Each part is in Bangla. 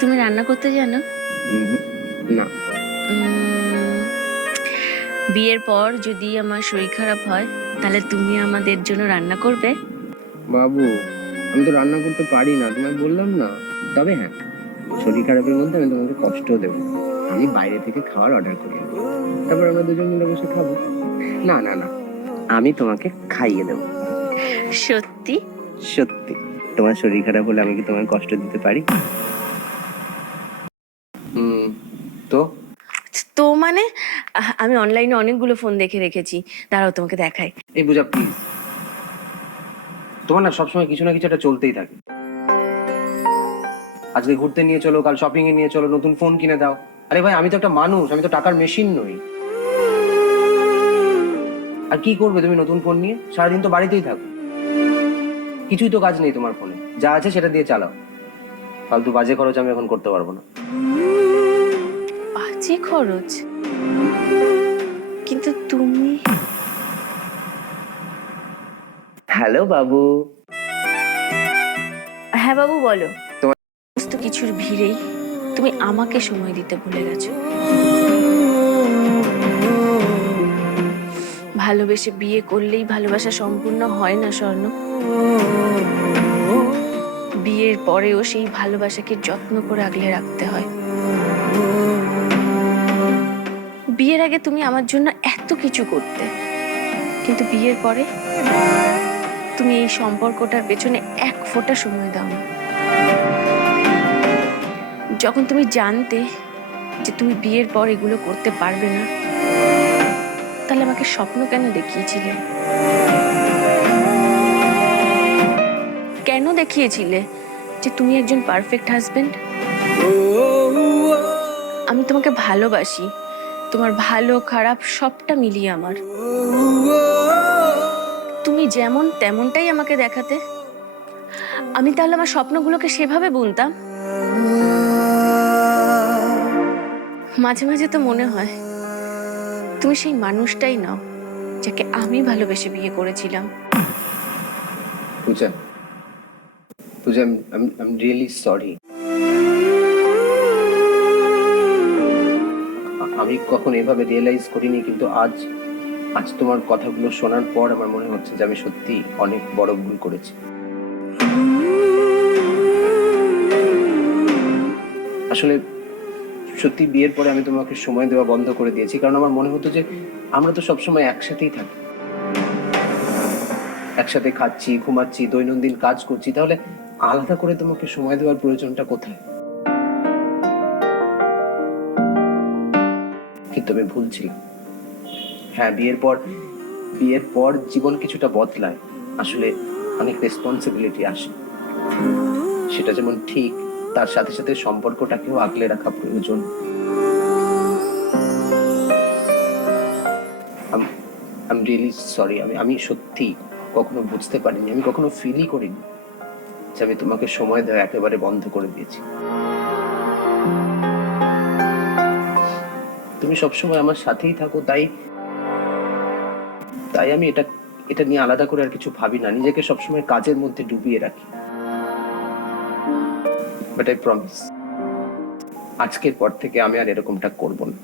তুমি রান্না করতে জানো? না। বিয়ের পর যদি আমার শরীর খারাপ হয় তাহলে তুমি আমাদের জন্য রান্না করবে? বাবু আমি তো রান্না করতে পারি না তোমায় বললাম না। তবে হ্যাঁ শরীর খারাপের মধ্যে আমি তোমাকে কষ্ট দেবো। আমি বাইরে থেকে খাবার অর্ডার করি। তারপর আমরা দুজন মিলে বসে খাব। না না না আমি তোমাকে খাইয়ে দেবো। সত্যি? সত্যি। তোমার শরীর খারাপ হলে আমি কি তোমায় কষ্ট দিতে পারি হুম তো তো মানে আহ, আমি অনলাইনে অনেকগুলো ফোন দেখে রেখেছি। দাঁড়াও, তোমাকে দেখাই। এই বুঝা প্লিজ তোমার না সবসময় কিছু না কিছু একটা চলতেই থাকে। আজকে ঘুরতে নিয়ে চলো, কাল শপিং এ নিয়ে চলো, নতুন ফোন কিনে দাও। আরে ভাই, আমি তো একটা মানুষ, আমি তো টাকার মেশিন নই। আর কি করবে তুমি নতুন ফোন নিয়ে? সারাদিন তো বাড়িতেই থাকো। কিছুই তো কাজ নেই তোমার ফোনে যা আছে সেটা দিয়ে চালাও। ফালতু বাজে খরচ আমি এখন করতে পারব না। বাজে খরচ। কিন্তু তুমি? হ্যালো বাবু। হ্যাঁ বাবু বলো। তোমার- সমস্ত কিছুর ভিড়েই তুমি আমাকে সময় দিতে ভুলে গেছো। ভালোবেসে বিয়ে করলেই ভালোবাসা সম্পূর্ণ হয় না স্বর্ণ। বিয়ের পরেও সেই ভালোবাসাকে যত্ন করে আগলে রাখতে হয়। বিয়ের আগে তুমি আমার জন্য এত কিছু করতে। কিন্তু বিয়ের পরে তুমি এই সম্পর্কটার পেছনে এক ফোঁটা সময় দাও না। যখন তুমি জানতে যে তুমি বিয়ের পর এগুলো করতে পারবে না, তাহলে আমাকে স্বপ্ন কেন দেখিয়েছিলে? কেন দেখিয়েছিলে যে তুমি একজন পারফেক্ট হাজবেন্ড আমি তোমাকে ভালোবাসি। তোমার ভালো, খারাপ সবটা মিলিয়ে আমার। তুমি যেমন তেমনটাই আমাকে দেখাতে। আমি তাহলে আমার স্বপ্নগুলোকে সেভাবে বুনতাম? মাঝে মাঝে তো মনে হয়, তুমি সেই মানুষটাই নাও, যাকে আমি ভালোবেসে বিয়ে করেছিলাম। Puja Puja I am really sorry আমি কখন এভাবে রিয়েলাইজ করিনি, কিন্তু আজ আজ তোমার কথাগুলো শোনার পর আমার মনে হচ্ছে যে আমি সত্যি অনেক বড় ভুল করেছি। আসলে সত্যি বিয়ের পরে আমি তোমাকে সময় দেওয়া বন্ধ করে দিয়েছি, কারণ আমার মনে হতো যে আমরা তো সবসময় একসাথেই থাকি। একসাথে খাচ্ছি, ঘুমাচ্ছি, দৈনন্দিন কাজ করছি, তাহলে আলাদা করে তোমাকে সময় দেওয়ার প্রয়োজনটা কোথায়? কিন্তু আমি ভুল ছিলাম হ্যাঁ বিয়ের পর বিয়ের পর জীবন কিছুটা বদলায়। আসলে অনেক রেসপন্সিবিলিটি আসে। সেটা যেমন ঠিক, তার সাথে সাথে সম্পর্কটাকেও আগলে রাখা প্রয়োজন। আই রিয়েলি সরি আমি আমি সত্যি কখনো বুঝতে পারিনি, আমি কখনো ফিলই করিনি যে আমি তোমাকে সময় দেওয়া একেবারে বন্ধ করে দিয়েছি। তুমি সবসময় আমার সাথেই থাকো, তাই তাই আমি এটা এটা নিয়ে আলাদা করে আর কিছু ভাবি না। নিজেকে সবসময় কাজের মধ্যে ডুবিয়ে রাখি। বাট আই প্রমিস আজকের পর থেকে আমি আর এরকমটা করব না।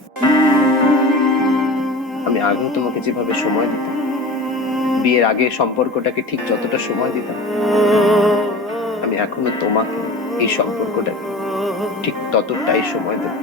আমি আগেও তোমাকে যেভাবে সময় দিতাম, বিয়ের আগে সম্পর্কটাকে ঠিক যতটা সময় দিতাম, আমি এখনও তোমাকে এই সম্পর্কটাকে ঠিক ততটাই সময় দেব